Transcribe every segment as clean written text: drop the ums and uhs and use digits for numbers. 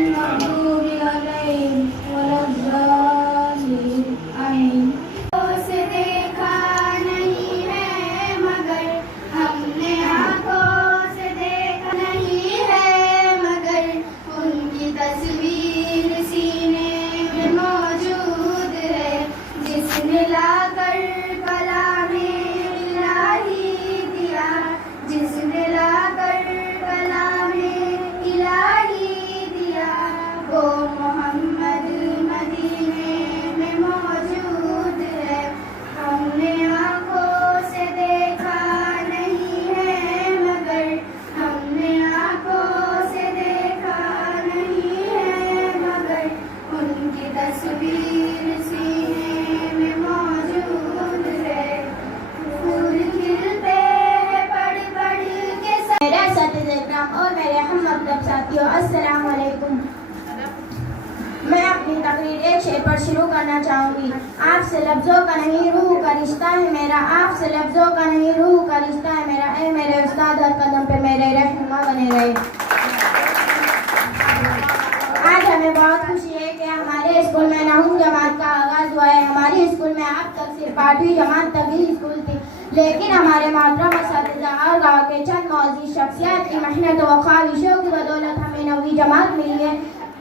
المغضوب عليهم ولا الضالين آمين। से देखा नहीं है मगर हमने आंखों से देखा नहीं है मगर उनकी तस्वीर सीने में मौजूद है जिसने लाकर कलामे इलाही दिया जिसने लाकर कलामे इलाही दिया वो मोहम्मद मदीने में मौजूद है। हमने आंखों से देखा नहीं है मगर हमने आंखों से देखा नहीं है मगर उनकी तस्वीर सीने में मौजूद है। फूल खिलते हैं पढ़ पढ़ के मेरे असातिज़े इकराम और मेरे हम मकतब साथियों, अस्सलाम वालेकुम। मैं अपनी तकरीर एक शेर पर शुरू करना चाहूँगी। आपसे लफ्ज़ों का नहीं रूह का रिश्ता है मेरा, आपसे लफ्ज़ों का नहीं रूह का रिश्ता है मेरा। ए मेरे उस्ताद हर कदम पे मेरे रहनुमा बने रहे। आज हमें बहुत खुशी है कि हमारे स्कूल में नहुम जमात का आगाज़ हुआ है। हमारे स्कूल में अब तक सिर्फ 8वीं जमात तक ही स्कूल थी, लेकिन हमारे मोहतरम असातिज़ा और गाँव के चंद मौजूद शख्सियत की मेहनत व ख्वाहिशों की बदौलत हमें 9वीं जमात मिली है।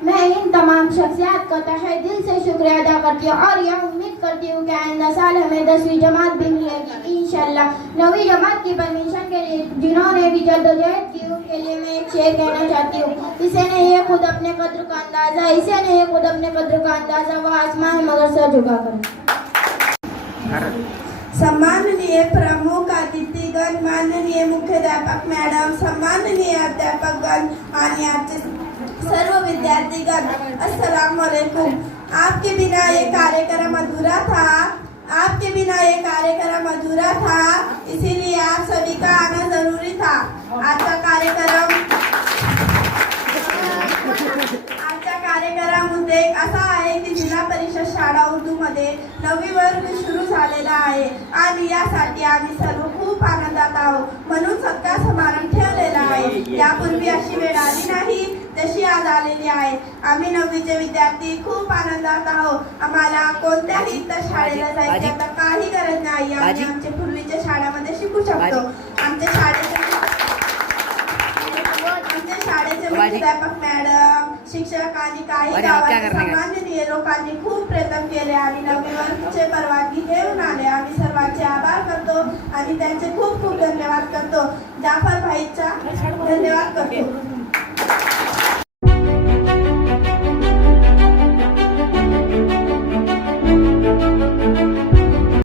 मैं इन तमाम शख्सियत का तहे दिल से शुक्रिया अदा करती हूँ और यह उम्मीद करती हूँ कि आइंदा साल हमें 10वीं जमात भी मिलेगी इंशाअल्लाह। 9वीं जमात की परमिशन के लिए जिन्होंने भी जद्दोजहद की उनके लिए मैं एक शेर कहना चाहती हूँ। इसे नहीं है खुद अपने कद्र का अंदाज़ा, इसे नहीं है खुद अपने कद्र का अंदाज़ा, वह आसमान मगर सर झुका कर। सम्माननीय प्रमुख अतिथिगण, माननीय मुख्याध्यापक मॅडम, सम्माननीय अध्यापकगण आणि आजचे सर्व विद्यार्थीगण, अस्सलाम वालेकुम। आपके बिना ये कार्यक्रम अधूरा था, आपके बिना ये कार्यक्रम अधूरा था, इसीलिए आप सभी का आना जरूरी था। आजचा कार्यक्रम उद्देश असा आहे की जिल्हा परिषद शाळा उर्दू मध्ये 9वी वर्ग सुरू झालेला आहे आणि यासाठी आम्ही सर्व खूप आनंदात आहोत, म्हणून सत्कार समारंभ ठेवलेला आहे। यापूर्वी अशी वेळ आली नाही जशी आज आलेली आहे। आम्ही 9वीचे विद्यार्थी खूप आनंदात आहोत। आम्हाला कोणत्याही इतर शाळेला जायची आता काही गरज नाही, आम्ही आमच्या पूर्वीच्या शाळेमध्ये शिकू शकतो। आमच्या शाळेचे मुख्याध्यापक मॅडम, शिक्षक आणि काही गावातील सामान्य लोकांनी खूप प्रयत्न केले आणि 9वी वर्गाची परवानगी घेऊन आले। आम्ही सर्वांचे आभार करतो आणि त्यांचे खूप खूप धन्यवाद करतो। जाफर भाईचा धन्यवाद करतो।